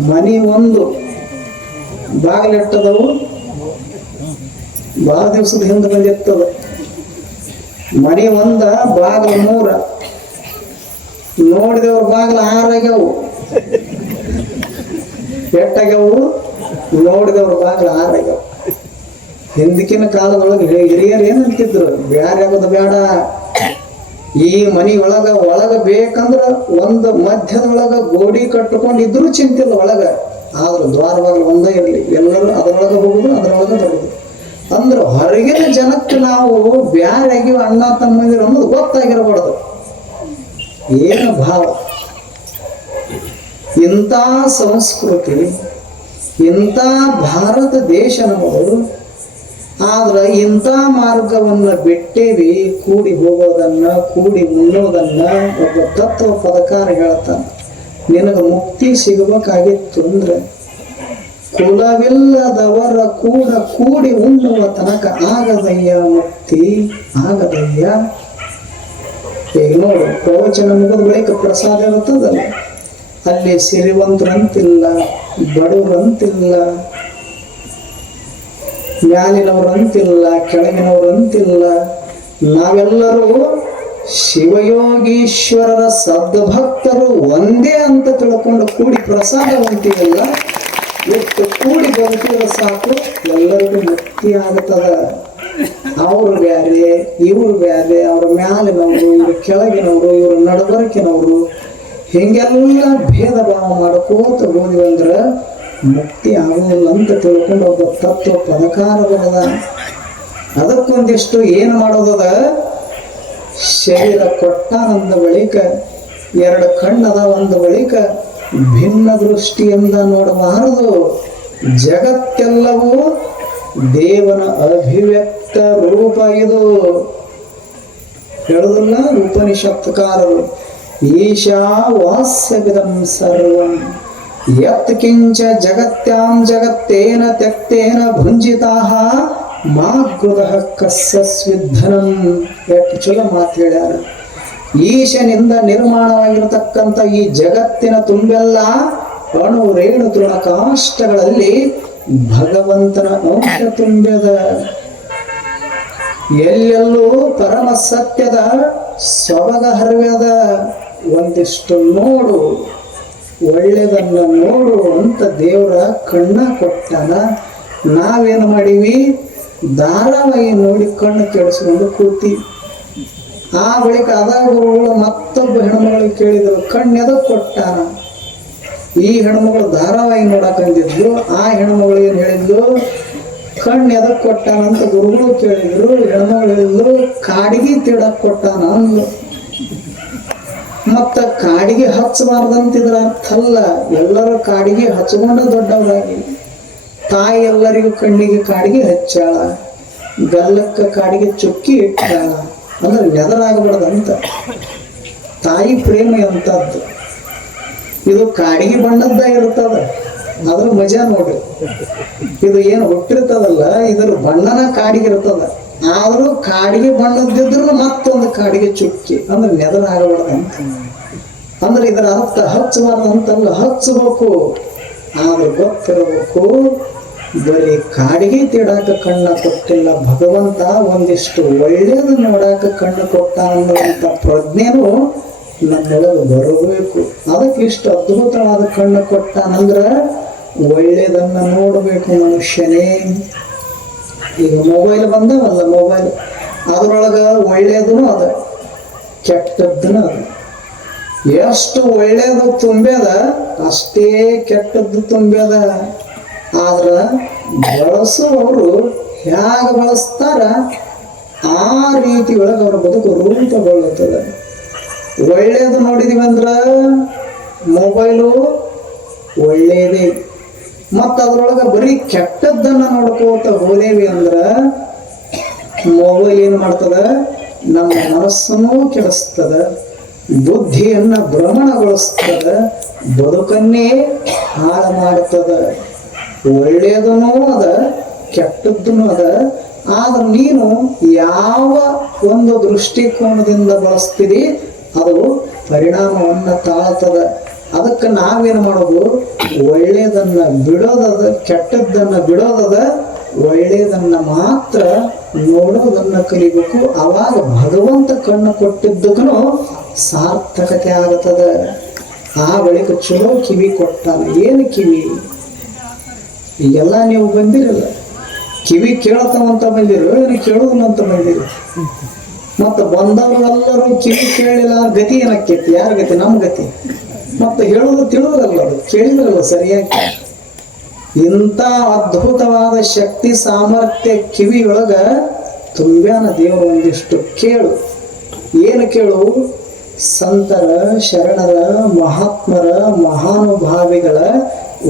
ಮನಿ ಒಂದು ಬಾಗಿಲಿಟ್ಟದವು. ಬಹಳ ದಿವಸದ ಹಿಂದೆ ಬಂದಿರ್ತದ ಮನಿ ಒಂದ, ಬಾಗಿಲು ಮೂರ. ನೋಡಿದವ್ರ ಬಾಗಿಲು ಆರಾಗ್ಯವು ಎಟ್ಟಾಗ್ಯವು ನೋಡಿದವ್ರ ಬಾಗಿಲು ಆರಾಗ್ಯವು ಹಿಂದಕ್ಕಿನ ಕಾಲದೊಳಗೆ ಹಿರಿಯರು ಏನಂತಿದ್ರು? ಬ್ಯಾರೆ ಆಗೋದು ಬೇಡ. ಈ ಮನಿ ಒಳಗ ಒಳಗ ಬೇಕಂದ್ರ ಒಂದು ಮಧ್ಯದೊಳಗ ಗೋಡಿ ಕಟ್ಟಿಕೊಂಡಿದ್ರು ಚಿಂತಿಲ್ಲ ಒಳಗ. ಆದ್ರೂ ದ್ವಾರವಾಗ ಒಂದೇ ಇರಲಿ. ಎಲ್ಲರೂ ಅದರೊಳಗ ಹೋಗುದು, ಅದರೊಳಗ ಬರುದು ಅಂದ್ರೆ ಹೊರಗಿನ ಜನಕ್ಕೆ ನಾವು ಬ್ಯಾರಾಗಿ ಅಣ್ಣ ತಮ್ಮಂದಿರು ಅನ್ನೋದು ಗೊತ್ತಾಗಿರಬಾರ್ದು. ಏನು ಭಾವ? ಇಂಥ ಸಂಸ್ಕೃತಿ, ಇಂಥ ಭಾರತ ದೇಶ ನಮ್ಮದು ಆದ್ರೆ ಇಂಥ ಮಾರ್ಗವನ್ನ ಬಿಟ್ಟೇವಿ ಕೂಡಿ ಹೋಗೋದನ್ನ, ಕೂಡಿ ಉಣ್ಣೋದನ್ನ ಒಬ್ಬ ತತ್ವ ಪದಕಾರ ಹೇಳ್ತಾನೆ. ನಿನಗ ಮುಕ್ತಿ ಸಿಗಬೇಕಾಗಿತ್ತು ಅಂದ್ರೆ ಕುಲವಿಲ್ಲದವರ ಕೂಡ ಕೂಡಿ ಉಣ್ಣುವ ತನಕ ಆಗದಯ್ಯ ಮುಕ್ತಿ, ಆಗದಯ್ಯ? ಈಗ ನೋಡು, ಪ್ರವಚನ ಮುಗಿದ ಬಳಿಕ ಪ್ರಸಾದ ಇರುತ್ತದಲ್ಲ ಅಲ್ಲಿ ಸಿರಿವಂತರಂತಿಲ್ಲ, ಬಡವರಂತಿಲ್ಲ ಮ್ಯಾಲಿನವರಂತಿಲ್ಲ ಕೆಳಗಿನವರಂತಿಲ್ಲ ನಾವೆಲ್ಲರೂ ಶಿವಯೋಗೀಶ್ವರರ ಸದ್ಭಕ್ತರು ಒಂದೇ ಅಂತ ತಿಳ್ಕೊಂಡು ಕೂಡಿ ಪ್ರಸಾದ ಹೊಂತೀವಲ್ಲ ಎಷ್ಟು ಕೂಡಿ ಬದುಕಿದ್ರೆ ಸಾಕು, ಎಲ್ಲರಿಗೂ ಮುಕ್ತಿ ಆಗ್ತದ. ಅವರು ಬ್ಯಾರೆ ಇವ್ರು ಬ್ಯಾರೆ ಅವ್ರ ಮ್ಯಾಲಿನವರು, ಇವ್ರ ಕೆಳಗಿನವರು, ಇವ್ರ ನಡಬರಕಿನವರು. ಹಿಂಗೆಲ್ಲ ಭೇದ ಭಾವ ಮಾಡ್ಕೋತ ಹೋದ್ವಿ ಅಂದ್ರೆ ಮುಕ್ತಿ ಆಗೋಲ್ಲ ಅಂತ ತಿಳ್ಕೊಂಡು ಒಬ್ಬ ತತ್ವ ಪದಕಾರ ಬರದ ಅದಕ್ಕೊಂದಿಷ್ಟು ಏನು ಮಾಡೋದದ ಶರೀರ ಕೊಟ್ಟಾನಂದ ಬಳಿಕ ಎರಡು ಕಣ್ಣದ ಒಂದು ಬಳಿಕ ಭಿನ್ನ ದೃಷ್ಟಿಯಿಂದ ನೋಡಬಾರದು. ಜಗತ್ತೆಲ್ಲವೂ ದೇವನ ಅಭಿವ್ಯಕ್ತ ರೂಪ ಇದು. ಹೇಳುದಿಲ್ಲ ಉಪನಿಷತ್ಕಾರರು ಈಶಾ ವಾಸ್ಯವಿದಂ ಸರ್ವಂ. ಯತ್ ಕಿಂಚ ಜಗತ್ಯಾಂ ಜಗತ್ತೇನ ತ್ಯಕ್ತೇನ ಭುಂಜಿತಾಹ ಮಾ ಕೃತಃ ಕಸ್ಯ ಸ್ವಿಧನಂ ಎಷ್ಟು ಚಲೋ ಮಾತು ಹೇಳ್ಯಾರ. ಈಶನಿಂದ ನಿರ್ಮಾಣವಾಗಿರತಕ್ಕಂಥ ಈ ಜಗತ್ತಿನ ತುಂಬೆಲ್ಲ ಅಣು ರೇಣು ತೃಣ ಕಾಷ್ಟಗಳಲ್ಲಿ ಭಗವಂತನ ಅಂಶ ತುಂಬ್ಯದ ಎಲ್ಲೆಲ್ಲೂ ಪರಮ ಸತ್ಯದ ಸೊಬಗ ಹರಿವದ ಒಂದಿಷ್ಟು ನೋಡು. ಒಳ್ಳೆಯದನ್ನ ನೋಡು ಅಂತ ದೇವರ ಕಣ್ಣ ಕೊಟ್ಟಾನ. ನಾವೇನು ಮಾಡೀವಿ? ಧಾರಾವಾಹಿ ನೋಡಿ ಕಣ್ಣು ಕೆಡಿಸ್ಕೊಂಡು ಕೂತಿ. ಆ ಬಳಿಕ ಅದಾಗ ಮತ್ತೊಬ್ಬ ಹೆಣ್ಮಗಳಿಗೆ ಕೇಳಿದ್ರು ಕಣ್ಣೆದ ಕೊಟ್ಟಾರ ಕೊಟ್ಟಾನ. ಈ ಹೆಣ್ಮಗಳು ಧಾರಾವಾಹಿ ನೋಡಕಂದಿದ್ರು ಆ ಹೆಣ್ಮಗಳು ಏನು ಹೇಳಿದ್ರು ಕಣ್ಣು ಎದಕ್ ಕೊಟ್ಟಾನಂತ ಗುರುಗಳು ಕೇಳಿದ್ರು. ಹೆಣ್ಮಗಳು ಹೇಳಿದ್ರು ಕಾಡಿಗೆ ತಿಡಕ್ ಕೊಟ್ಟಾನ ಅಂದ್ಲು. ಮತ್ತ ಕಾಡಿಗೆ ಹಚ್ಚಬಾರ್ದಂತಿದ್ರ ಅಲ್ಲ ಎಲ್ಲರೂ ಕಾಡಿಗೆ ಹಚ್ಕೊಂಡ ದೊಡ್ಡವರಾಗಿ. ತಾಯಿ ಎಲ್ಲರಿಗೂ ಕಣ್ಣಿಗೆ ಕಾಡಿಗೆ ಹಚ್ಚಾಳ, ಗಲ್ಲಕ್ಕ ಕಾಡಿಗೆ ಚುಕ್ಕಿ ಇಟ್ಟಾಳ, ಅಂದ್ರೆ ನೆದರಾಗಬಾರ್ದಂತ. ತಾಯಿ ಪ್ರೇಮ ಎಂತದ್ದು ಇದು ಕಾಡಿಗೆ ಬಣ್ಣದ್ದ ಇರ್ತದ ಅದ್ರ ಮಜಾ ನೋಡ್ರಿ ಇದು ಏನು ಹುಟ್ಟಿರ್ತದಲ್ಲ, ಇದ್ರ ಬಣ್ಣನ ಕಾಡಿಗೆ ಇರ್ತದ. ಆದ್ರೂ ಕಾಡಿಗೆ ಬಣ್ಣದ್ದಿದ್ರು ಮತ್ತೊಂದು ಕಾಡಿಗೆ ಚುಕ್ಕಿ. ಅಂದ್ರೆ ನೆದರಾಗಬಾರ್ದಂತ ಅಂದ್ರೆ ಇದರ ಅರ್ಥ ಹಚ್ಚಬಾರ್ದಂತಲ್ಲ ಹಚ್ಚಬೇಕು. ಆದ್ರೆ ಗೊತ್ತಿರಬೇಕು, ಬರೀ ಕಾಡಿಗೆ ತಿಡಾಕ ಕಣ್ಣ ಕೊಟ್ಟಿಲ್ಲ. ಭಗವಂತ ಒಂದಿಷ್ಟು ಒಳ್ಳೇದು ನೋಡಾಕ ಕಣ್ಣು ಕೊಟ್ಟ ಅನ್ನುವಂಥ ಪ್ರಜ್ಞೆನು ನಮ್ಮೊಳಗೆ ಬರಬೇಕು. ಅದಕ್ಕೆ ಇಷ್ಟು ಅದ್ಭುತವಾದ ಕಣ್ಣು ಅಂದ್ರೆ ಒಳ್ಳೇದನ್ನ ನೋಡಬೇಕು ಮನುಷ್ಯನೇ. ಈಗ ಮೊಬೈಲ್ ಬಂದವಲ್ಲ ಮೊಬೈಲ್ ಅದರೊಳಗ ಒಳ್ಳೇದೂ ಅದ, ಕೆಟ್ಟದ್ದೂ ಅದ. ಎಷ್ಟು ಒಳ್ಳೇದು ತುಂಬ್ಯದ, ಅಷ್ಟೇ ಕೆಟ್ಟದ್ದು ತುಂಬ್ಯದ. ಆದ್ರ ಬಳಸುವವರು ಹೇಗೆ ಬಳಸ್ತಾರ, ಆ ರೀತಿ ಒಳಗೆ ಅವ್ರ ಬದುಕು ರೂಪಗೊಳ್ಳುತ್ತದೆ. ಒಳ್ಳೇದು ನೋಡಿದೀವಿ ಮೊಬೈಲು ಒಳ್ಳೇದೇ. ಮತ್ತ ಅದ್ರೊಳಗ ಬರೀ ಕೆಟ್ಟದ್ದನ್ನ ನೋಡ್ಕೋತ ಹೋದೇವಿ ಅಂದ್ರ ಮೊಬೈಲ್ ಏನ್ ಮಾಡ್ತದ? ನಮ್ಮ ಮನಸ್ಸನ್ನು ಕೆಡಿಸ್ತದ, ಬುದ್ಧಿಯನ್ನ ಭ್ರಮಣಗೊಳಿಸ್ತದ, ಬದುಕನ್ನೇ ಹಾಳು ಮಾಡ್ತದ. ಒಳ್ಳೆಯದನೂ ಅದ ಕೆಟ್ಟದ್ದನು ಅದ. ಆದ್ರೆ ನೀನು ಯಾವ ಒಂದು ದೃಷ್ಟಿಕೋನದಿಂದ ಬಳಸ್ತೀರಿ, ಅದು ಪರಿಣಾಮವನ್ನ ತಾಳ್ತದ. ಅದಕ್ಕೆ ನಾವೇನು ಮಾಡೋದು? ಒಳ್ಳೇದನ್ನ ಬಿಡೋದದ, ಕೆಟ್ಟದ್ದನ್ನ ಬಿಡೋದದ, ಒಳ್ಳೇದನ್ನ ಮಾತ್ರ ನೋಡೋದನ್ನ ಕಲಿಬೇಕು. ಅವಾಗ ಭಗವಂತ ಕಣ್ಣು ಕೊಟ್ಟಿದ್ದಕ್ಕೂ ಸಾರ್ಥಕತೆ ಆಗತದ ಆ ಬಳಿಕ ಚಲೋ ಕಿವಿ ಕೊಟ್ಟಾನ. ಏನು ಕಿವಿ? ಈಗೆಲ್ಲ ನೀವು ಬಂದಿರಲ್ಲ. ಕಿವಿ ಕೇಳತವಂತ ಬಂದಿರು, ಏನು ಅಂತ ಬಂದಿರು. ಮತ್ತು ಬಂದವರೆಲ್ಲರೂ ಕಿವಿ ಕೇಳಿಲ್ಲ ಗತಿ ಏನಕ್ಕೈತಿ? ಯಾರ ಗತಿ? ನಮ್ಮ ಗತಿ. ಮತ್ತು ಹೇಳೋದು ತಿಳುವುದಲ್ಲ ಅದು. ಕೇಳಿದ್ರಲ್ಲ ಸರಿಯಾಗಿ. ಇಂಥ ಅದ್ಭುತವಾದ ಶಕ್ತಿ, ಸಾಮರ್ಥ್ಯ ಕಿವಿಯೊಳಗ ತುಂಬ್ಯಾನ ದೇವರು ಒಂದಿಷ್ಟು ಕೇಳು. ಏನು ಕೇಳು? ಸಂತರ, ಶರಣರ, ಮಹಾತ್ಮರ, ಮಹಾನುಭಾವಿಗಳ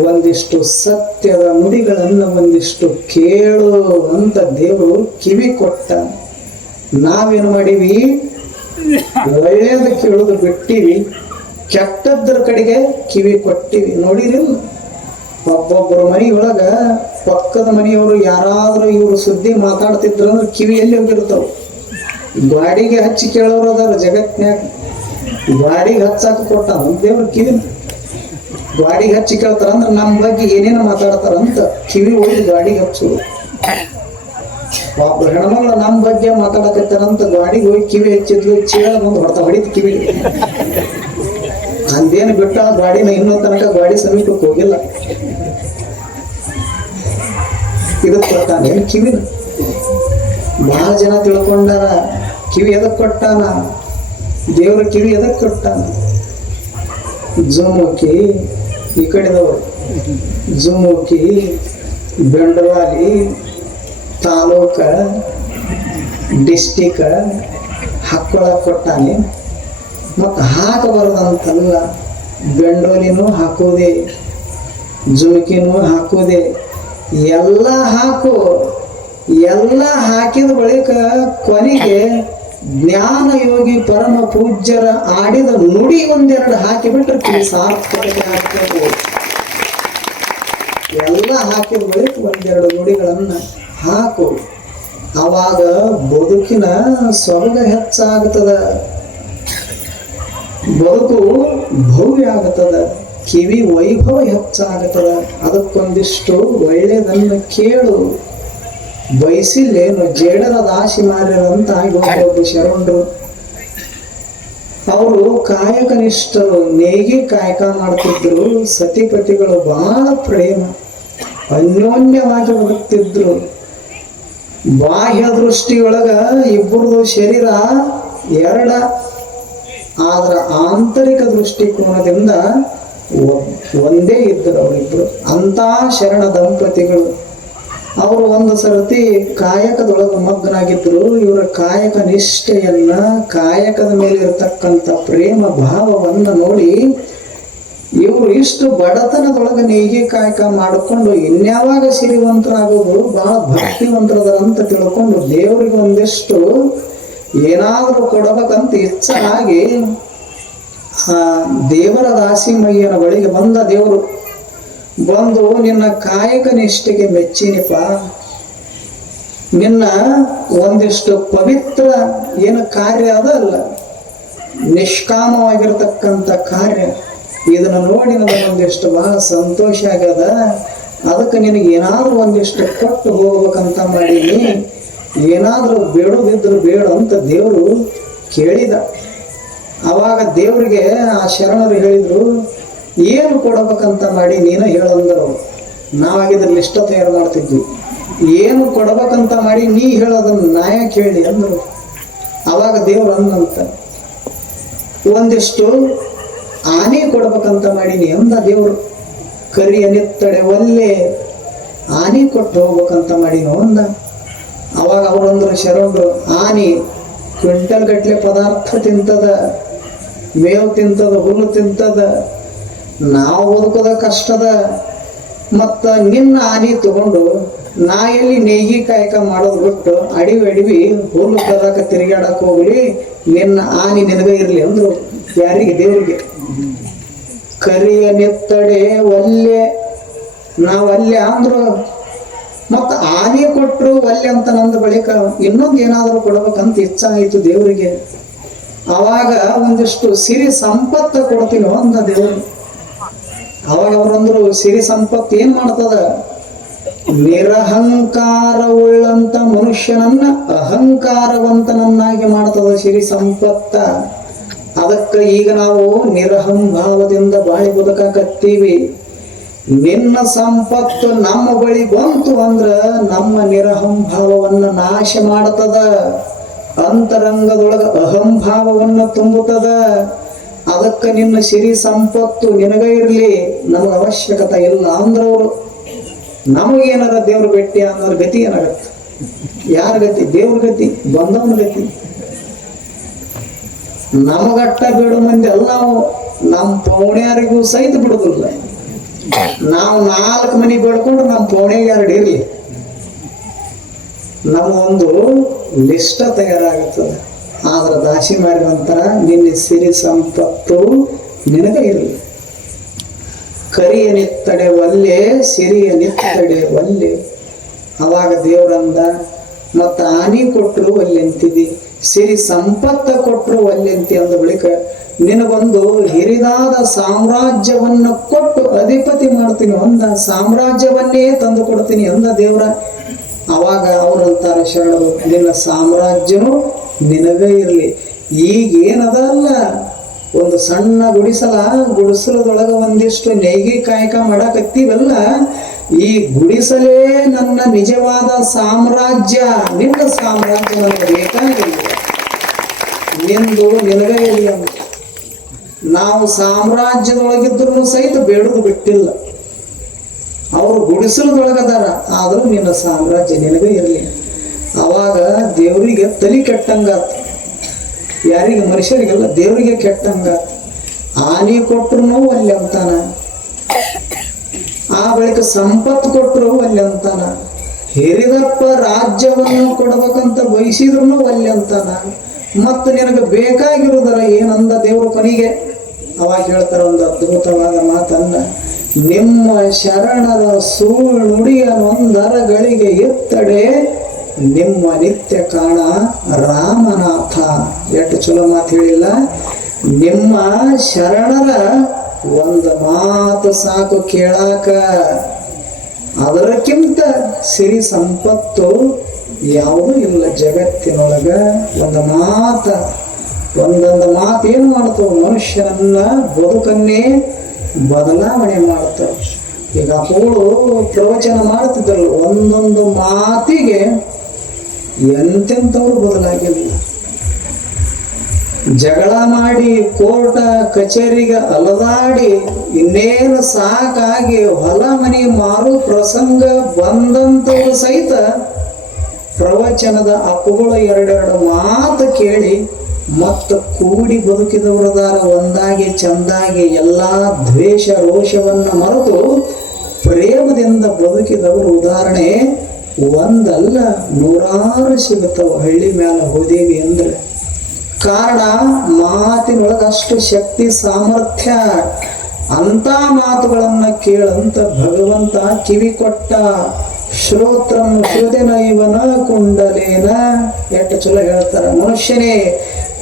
ಒಂದಿಷ್ಟು ಸತ್ಯದ ನುಡಿಗಳನ್ನು ಒಂದಿಷ್ಟು ಕೇಳು ಅಂತ ದೇವರು ಕಿವಿ ಕೊಟ್ಟ. ನಾವೇನು ಮಾಡೀವಿ? ಒಳ್ಳೇದು ಕೇಳೋದು ಬಿಟ್ಟಿವಿ. ಕೆಟ್ಟದ್ದರ ಕಡೆಗೆ ಕಿವಿ ಕೊಟ್ಟಿವಿ ನೋಡಿರಿ, ಒಬ್ಬೊಬ್ಬರ ಮನೆಯೊಳಗ ಪಕ್ಕದ ಮನೆಯವರು ಯಾರಾದ್ರೂ ಇವರು ಸುದ್ದಿ ಮಾತಾಡ್ತಿದ್ರು ಅಂದ್ರೆ ಕಿವಿ ಎಲ್ಲಿ ಹೋಗಿರ್ತಾವ. ಗಾಡಿಗೆ ಹಚ್ಚಿ ಕೇಳೋರು ಅದಾರ ಜಗತ್ನ್ಯಾಗ. ಗಾಡಿಗೆ ಹಚ್ಚಾಕ ಕೊಟ್ಟ ದೇವ್ರ ಕಿವಿ. ಗಾಡಿಗೆ ಹಚ್ಚಿ ಕೇಳ್ತಾರ ಅಂದ್ರೆ ನಮ್ಮ ಬಗ್ಗೆ ಏನೇನು ಮಾತಾಡ್ತಾರ ಅಂತ ಕಿವಿ ಹೋಗಿ ಗಾಡಿಗೆ ಹಚ್ಚೋದು ಒಬ್ಬ ಹೆಣ್ಮಗಳು ನಮ್ಮ ಬಗ್ಗೆ ಮಾತಾಡಕತ್ತಾರಂತ ಗಾಡಿಗೆ ಹೋಗಿ ಕಿವಿ ಹಚ್ಚಿದ್ವಿ ಚೀಲ ಬಂದು ಹೊಡ್ತಾ ಹೊಡಿತು ಕಿವಿ ಅಂದೇನು ಬಿಟ್ಟ ಗಾಡಿನ ಇನ್ನೂ ತನಕ ಗಾಡಿ ಸಮೀಪಕ್ಕೆ ಹೋಗಿಲ್ಲ. ಇದಕ್ಕೆ ಕೊಟ್ಟಾನ ಕಿವಿ. ಬಹಳ ಜನ ತಿಳ್ಕೊಂಡಾರ, ಕಿವಿ ಎದಕ್ ಕೊಟ್ಟಾನ? ದೇವ್ರ ಕಿವಿ ಎದಕ್ ಕೊಟ್ಟಾನ? ಜುಮುಕಿ ಈ ಕಡೆದವರು. ಜುಮುಕಿ ಬೆಂಡವಾಲಿ ತಾಲೂಕ ಡಿಸ್ಟಿಕ್ ಹಾಕ್ಕೊಳಕ್ ಕೊಟ್ಟಾನೆ. ಮತ್ತು ಹಾಕಬಾರ್ದಂತಲ್ಲ ಬೆಂಡೋಲಿನೂ ಹಾಕೋದೆ, ಜುಮಕಿನೂ ಹಾಕೋದೆ, ಎಲ್ಲ ಹಾಕು, ಎಲ್ಲ ಹಾಕಿದ ಬಳಿಕ ಕೊನೆಗೆ ಜ್ಞಾನ ಯೋಗಿ ಪರಮ ಪೂಜ್ಯರ ಆಡಿದ ನುಡಿ ಒಂದೆರಡು ಹಾಕಿಬಿಟ್ರೆ ಸಾರ್ಥಕತೆ ಹಾಕಬಹುದು ಎಲ್ಲ ಹಾಕಿದ ಬಳಿಕ ಒಂದೆರಡು ನುಡಿಗಳನ್ನ ಹಾಕು. ಅವಾಗ ಬದುಕಿನ ಸ್ವರ್ಗ ಹೆಚ್ಚಾಗುತ್ತದ ಬದುಕು ಭವ್ಯ ಆಗುತ್ತದೆ ಕಿವಿ ವೈಭವ ಹೆಚ್ಚಾಗುತ್ತದೆ ಅದಕ್ಕೊಂದಿಷ್ಟು ಒಳ್ಳೆಯದನ್ನು ಕೇಳು. ಬಯಸಿಲ್ಲೇನು ಜೇಡರ ದಾಸಿ ಮಾರ್ಯರಂತ ಒಬ್ಬ ಶರಣರು. ಅವರು ಕಾಯಕನಿಷ್ಠರು, ನೇಗಿ ಕಾಯಕ ಮಾಡ್ತಿದ್ರು, ಸತಿಪತಿಗಳು ಬಹಳ ಪ್ರೇಮ, ಅನ್ಯೋನ್ಯವಾಗಿ ಬದುಕ್ತಿದ್ರು ಬಾಹ್ಯ ದೃಷ್ಟಿಯೊಳಗ ಇಬ್ಬರದು ಶರೀರ ಎರಡ ಆದ್ರ ಆಂತರಿಕ ದೃಷ್ಟಿಕೋನದಿಂದ ಒಂದೇ ಇದ್ದರು ಅವರಿಬ್ರು. ಅಂತ ಶರಣ ದಂಪತಿಗಳು. ಅವರು ಒಂದು ಸರ್ತಿ ಕಾಯಕದೊಳಗೆ ಮಗ್ನಾಗಿದ್ರು. ಇವರ ಕಾಯಕ ನಿಷ್ಠೆಯನ್ನ, ಕಾಯಕದ ಮೇಲೆ ಇರತಕ್ಕಂಥ ಪ್ರೇಮ ಭಾವವನ್ನ ನೋಡಿ ಇವರು ಇಷ್ಟು ಬಡತನದೊಳಗೆ ನೇಗಿ ಕಾಯಕ ಮಾಡಿಕೊಂಡು ಇನ್ಯಾವಾಗ ಸಿರಿವಂತರಾಗೋದು, ಬಹಳ ಭಕ್ತಿವಂತರದ ಅಂತ ತಿಳ್ಕೊಂಡು ದೇವರಿಗೆ ಒಂದಿಷ್ಟು ಏನಾದರೂ ಕೊಡಬೇಕಂತ ಹೆಚ್ಚಾಗಿ ಆ, ದೇವರ ದಾಸಿಮಯ್ಯನ ಬಳಿಗೆ ಬಂದ ದೇವರು, ಬಂದು ನಿನ್ನ ಕಾಯಕ ನಿಷ್ಠೆಗೆ ಮೆಚ್ಚಿನಿಪ ನಿನ್ನ ಒಂದಿಷ್ಟು ಪವಿತ್ರ ಏನು ಕಾರ್ಯ ಅದಲ್ಲ ನಿಷ್ಕಾಮವಾಗಿರ್ತಕ್ಕಂಥ ಕಾರ್ಯ. ಇದನ್ನ ನೋಡಿ ನನಗೆ ಒಂದಿಷ್ಟು ಬಹಳ ಸಂತೋಷ ಆಗ್ಯದ. ಅದಕ್ಕೆ ನಿನಗೆ ಏನಾದರೂ ಒಂದಿಷ್ಟು ಕೊಟ್ಟು ಹೋಗ್ಬೇಕಂತ ಮಾಡೀನಿ. ಏನಾದ್ರೂ ಬೇಡೋದಿದ್ರು ಬೇಡ ಅಂತ ದೇವರು ಕೇಳಿದ. ಅವಾಗ ದೇವರಿಗೆ ಆ ಶರಣರು ಹೇಳಿದರು, ಏನು ಕೊಡಬೇಕಂತ ಮಾಡಿ ನೀನು ಹೇಳಂದರು ನಾವಾಗಿದ್ರ ಲಿಷ್ಟ ತಯಾರು ಮಾಡ್ತಿದ್ವಿ ಏನು ಕೊಡಬೇಕಂತ ಮಾಡಿ ನೀ ಹೇಳೋದನ್ನ ನಾಯ ಕೇಳಿ ಅಂದರು. ಅವಾಗ ದೇವ್ರು ಅಂದಂತ, ಒಂದಿಷ್ಟು ಆನೆ ಕೊಡ್ಬೇಕಂತ ಮಾಡೀನಿ ಅಂದ ದೇವರು. ಕರಿಯ ನಿತ್ತಡೆ ಒಲ್ಲೆ, ಆನೆ ಕೊಟ್ಟು ಹೋಗ್ಬೇಕಂತ ಮಾಡೀನಿ ಅಂದ. ಅವಾಗ ಅವರಂದ್ರು ಶರಣರು ಆನೆ ಕ್ವಿಂಟಲ್ ಗಟ್ಟಲೆ ಪದಾರ್ಥ ತಿಂತದ, ಮೇವು ತಿಂತದ ಹುಲ್ಲು ತಿಂತದ, ನಾವು ಬದುಕೋದ ಕಷ್ಟದ, ಮತ್ತ ನಿನ್ನ ಆನೆ ತಗೊಂಡು ನಾ ಎಲ್ಲಿ ನೇಗಿ ಕಾಯಕ ಮಾಡೋದು ಬಿಟ್ಟು ಅಡಿವಿ ಅಡಿವಿ ಹುಲ್ಲು ಕದಾಕ ತಿರುಗಾಡಕ್ ಹೋಗ್ಲಿ, ನಿನ್ನ ಆನೆ ನಿನಗ ಇರ್ಲಿ ಅಂದ್ರು ಯಾರಿಗೆ? ದೇವರಿಗೆ. ಕರಿಯ ನೆತ್ತಡೆ ಒಲ್ಲೆ, ನಾವು ಅಲ್ಲೇ ಅಂದ್ರು ಮತ್ತ ಆನೆ ಕೊಟ್ಟರು ಒಲ್ಲೆ ಅಂತ ನಂದ ಬಳಿಕ ಇನ್ನೊಂದು ಏನಾದರೂ ಕೊಡ್ಬೇಕಂತ ಹೆಚ್ಚಾಯಿತು ದೇವರಿಗೆ. ಅವಾಗ ಒಂದಿಷ್ಟು ಸಿರಿ ಸಂಪತ್ತು ಕೊಡ್ತೀನೋ ಅಂದ ದೇವರು. ಅವಾಗ ಅವ್ರಂದ್ರು ಸಿರಿ ಸಂಪತ್ತು ಏನ್ ಮಾಡ್ತದ? ನಿರಹಂಕಾರವುಳ್ಳಂತ ಮನುಷ್ಯನನ್ನ ಅಹಂಕಾರವಂತನನ್ನಾಗಿ ಮಾಡ್ತದ ಸಿರಿ ಸಂಪತ್ತ. ಅದಕ್ಕೆ ಈಗ ನಾವು ನಿರಹಂಭಾವದಿಂದ ಬಾಳಿ ಬದುಕಾಕತ್ತೀವಿ. ನಿನ್ನ ಸಂಪತ್ತು ನಮ್ಮ ಬಳಿ ಬಂತು ಅಂದ್ರ ನಮ್ಮ ನಿರಹಂಭಾವವನ್ನ ನಾಶ ಮಾಡತದ. ಅಂತರಂಗದೊಳಗ ಅಹಂಭಾವವನ್ನ ತುಂಬುತ್ತದ ಅದಕ್ಕ ನಿನ್ನ ಸಿರಿ ಸಂಪತ್ತು ನಿನಗ ಇರಲಿ, ನಮಗ ಅವಶ್ಯಕತೆ ಇಲ್ಲ ಅಂದ್ರವ್ರು. ನಮಗೇನಾರ ದೇವ್ರ ಭೇಟಿ ಅನ್ನೋರ್ ಗತಿ ಏನಾಗತ್ತೆ? ಯಾರ ಗತಿ? ದೇವ್ರ ಗತಿ ಬಂದವನ ಗತಿ. ನಮಗಟ್ಟ ಬಿಡು ಮಂದಿ ಅಲ್ಲ ನಾವು ನಮ್ಮ ಪೌಣ್ಯಾರಿಗೂ ಸಹಿತ ಬಿಡುದಿಲ್ಲ. ನಾವು ನಾಲ್ಕು ಮನೆ ಬೆಳ್ಕೊಂಡು ನಮ್ಮ ಪೌಣ್ಯಾಗ ಎರಡು ಇರಲಿ. ನಮ್ಮ ಒಂದು ಲಿಸ್ಟ ತಯಾರಾಗುತ್ತದೆ. ಆದ್ರೆ ದಾಸಿ ಮಾಡಿದ ನಂತರ ನಿನ್ನ ಸಿರಿ ಸಂಪತ್ತು ನಿನಗೆ ಇರಲಿ. ಕರಿಯ ನಿತ್ತಡೆ ಒಲ್ಲೆ, ಸಿರಿಯ ನಿತ್ತಡೆ ಒಲ್ಲೆ. ಅವಾಗ ದೇವರಂದ ಮತ್ತ ಆನಿ ಕೊಟ್ಟರು ಒಲ್ಲೆಂತಿದಿ ಸಿರಿ ಸಂಪತ್ತ ಕೊಟ್ಟರು ಒಲ್ಲೆಂತಿ ಅಂದ ಬಳಿಕ, ನಿನಗೊಂದು ಹಿರಿದಾದ ಸಾಮ್ರಾಜ್ಯವನ್ನ ಕೊಟ್ಟು ಅಧಿಪತಿ ಮಾಡ್ತೀನಿ ಅಂದ ಸಾಮ್ರಾಜ್ಯವನ್ನೇ ತಂದು ಕೊಡ್ತೀನಿ ಅಂದ ದೇವ್ರ. ಅವಾಗ ಅಂತಾರೆ ಶರಣರು ನಿನ್ನ ಸಾಮ್ರಾಜ್ಯನು ನಿನಗೇ ಇರಲಿ. ಈಗ ಏನದಲ್ಲ ಒಂದು ಸಣ್ಣ ಗುಡಿಸಲ, ಗುಡಿಸಲದೊಳಗ ಒಂದಿಷ್ಟು ನೇಗಿ ಕಾಯಕ ಮಾಡಕತ್ತೀವಲ್ಲ, ಈ ಗುಡಿಸಲೇ ನನ್ನ ನಿಜವಾದ ಸಾಮ್ರಾಜ್ಯ, ನಿನ್ನ ಸಾಮ್ರಾಜ್ಯ ನನಗೆ ಬೇಕಾಗಿಲ್ಲ. ನಿಂದು ನಿನಗೇ ಅಂತ ನಾವು ಸಾಮ್ರಾಜ್ಯದೊಳಗಿದ್ರು ಸಹಿತ ಬೇಡದು ಬಿಟ್ಟಿಲ್ಲ. ಅವರು ಗುಡಿಸಲದೊಳಗದಾರ ಆದರೂ ನಿನ್ನ ಸಾಮ್ರಾಜ್ಯ ನಿನಗೆ ಇರಲಿ. ಅವಾಗ ದೇವರಿಗೆ ತಲೆ ಕೆಟ್ಟಂಗಾತ. ಯಾರಿಗೆ? ಮನುಷ್ಯರಿಗೆಲ್ಲ, ದೇವರಿಗೆ ಕೆಟ್ಟಂಗಾತ. ಆನೆ ಕೊಟ್ಟರು ಅಲ್ಲಿ ಅಂತಾನ. ಆ ಬಳಿಕ ಸಂಪತ್ತು ಕೊಟ್ಟರು ಅಲ್ಲಿ ಅಂತಾನ. ಹಿರಿದಪ್ಪ ರಾಜ್ಯವನ್ನು ಕೊಡ್ಬೇಕಂತ ಬಯಸಿದ್ರು ಅಲ್ಲಿ ಅಂತಾನ. ಮತ್ತು ನಿನಗೆ ಬೇಕಾಗಿರುವುದರ ಏನಂದ ದೇವರು ಕೊನೆಗೆ ಅವಾಗ ಹೇಳ್ತಾರ ಒಂದು ಅದ್ಭುತವಾದ ಮಾತನ್ನ, ನಿಮ್ಮ ಶರಣರ ಸುಳ್ಳುಡಿಯ ನೊಂದರಗಳಿಗೆ ಎತ್ತಡೆ, ನಿಮ್ಮ ನಿತ್ಯ ಕಾಣ ರಾಮನಾಥ. ಎಷ್ಟು ಚಲೋ ಮಾತು ಹೇಳಿಲ್ಲ. ನಿಮ್ಮ ಶರಣರ ಒಂದು ಮಾತು ಸಾಕು ಕೇಳಾಕ, ಅದರಕ್ಕಿಂತ ಸಿರಿ ಸಂಪತ್ತು ಯಾವುದೂ ಇಲ್ಲ ಜಗತ್ತಿನೊಳಗ. ಒಂದು ಮಾತ, ಒಂದೊಂದು ಮಾತು ಏನು ಮಾಡ್ತಾವ ಮನುಷ್ಯನನ್ನ ಬದುಕನ್ನೇ ಬದಲಾವಣೆ ಮಾಡ್ತಾವೆ. ಈಗ ಅಪೋಳು ಪ್ರವಚನ ಮಾಡ್ತಿದ್ದರು ಒಂದೊಂದು ಮಾತಿಗೆ ಎಂತೆಂಥವ್ರು ಬದಲಾಗಿಲ್ಲ. ಜಗಳ ಮಾಡಿ ಕೋರ್ಟ, ಕಚೇರಿಗೆ ಅಲದಾಡಿ ಇನ್ನೇನು ಸಾಕಾಗಿ ಹೊಲ ಮನೆ ಮಾರು ಪ್ರಸಂಗ ಬಂದಂಥವ್ರು ಸಹಿತ ಪ್ರವಚನದ ಅಪ್ಪುಗಳು ಎರಡೆರಡು ಮಾತು ಕೇಳಿ ಮತ್ತು ಕೂಡಿ ಬದುಕಿದವರದಾರ ಒಂದಾಗಿ ಚಂದಾಗಿ ಎಲ್ಲಾ ದ್ವೇಷ ರೋಷವನ್ನ ಮರೆತು ಪ್ರೇಮದಿಂದ ಬದುಕಿದವರು ಉದಾಹರಣೆ ಒಂದಲ್ಲ, ನೂರಾರು ಸಿಗುತ್ತವ ಹಳ್ಳಿ ಮ್ಯಾಲ ಹೋದೇವಿ ಅಂದ್ರೆ. ಕಾರಣ ಮಾತಿನೊಳಗ ಅಷ್ಟು ಶಕ್ತಿ, ಸಾಮರ್ಥ್ಯ ಅಂತ ಮಾತುಗಳನ್ನ ಕೇಳಂತ ಭಗವಂತ ಕಿವಿ ಕೊಟ್ಟ ಶ್ರೋತ್ರಂ ಇವನ. ಕುಂಡಲೇನ ಎಷ್ಟು ಚಲೋ ಹೇಳ್ತಾರ. ಮನುಷ್ಯನೇ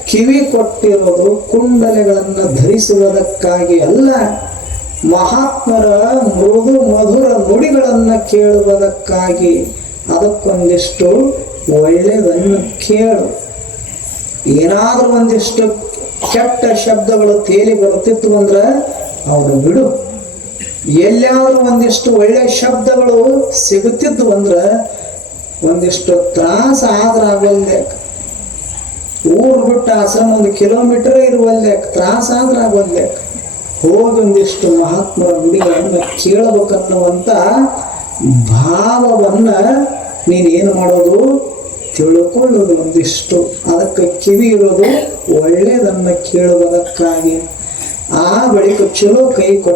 ಕಿವಿ ಕೊಟ್ಟಿರೋದು ಕುಂಡಲೆಗಳನ್ನ ಧರಿಸುವುದಕ್ಕಾಗಿ ಅಲ್ಲ, ಮಹಾತ್ಮರ ಮೃದು ಮಧುರ ನುಡಿಗಳನ್ನ ಕೇಳುವುದಕ್ಕಾಗಿ ಅದಕ್ಕೊಂದಿಷ್ಟು ಒಳ್ಳೆಯದನ್ನು ಕೇಳು. ಏನಾದ್ರೂ ಒಂದಿಷ್ಟು ಕೆಟ್ಟ ಶಬ್ದಗಳು ತೇಲಿ ಬರುತ್ತಿತ್ತು ಅಂದ್ರೆ ಅವನು ಬಿಡು. ಎಲ್ಲಾದ್ರೂ ಒಂದಿಷ್ಟು ಒಳ್ಳೆ ಶಬ್ದಗಳು ಸಿಗುತ್ತಿದ್ದು ಅಂದ್ರೆ ಒಂದಿಷ್ಟು ತ್ರಾಸ ಆದ್ರ ಆಗಲ್ದೆ ಊರು ಬಿಟ್ಟ ಆಶ್ರಮ ಒಂದು ಕಿಲೋಮೀಟರ್ ಇರುವಲ್ದೆ, ತ್ರಾಸ ಆದ್ರ ಆಗಲ್ದೆ ಹೋಗಿ ಒಂದಿಷ್ಟು ಮಹಾತ್ಮರ ಗುಡಿಗಳನ್ನು ಕೇಳಬೇಕನ್ನುವಂತ ಭಾವವನ್ನ ನೀನೇನು ಮಾಡೋದು? ತಿಳ್ಕೊಳ್ಳೋದು ಒಂದಿಷ್ಟು. ಅದಕ್ಕೆ ಕಿವಿ ಇರೋದು ಒಳ್ಳೆಯದನ್ನ ಕೇಳುವುದಕ್ಕಾಗಿ. ಆ ಬಳಿಕ ಚಲೋ ಕೈ ಕೊಟ್ಟು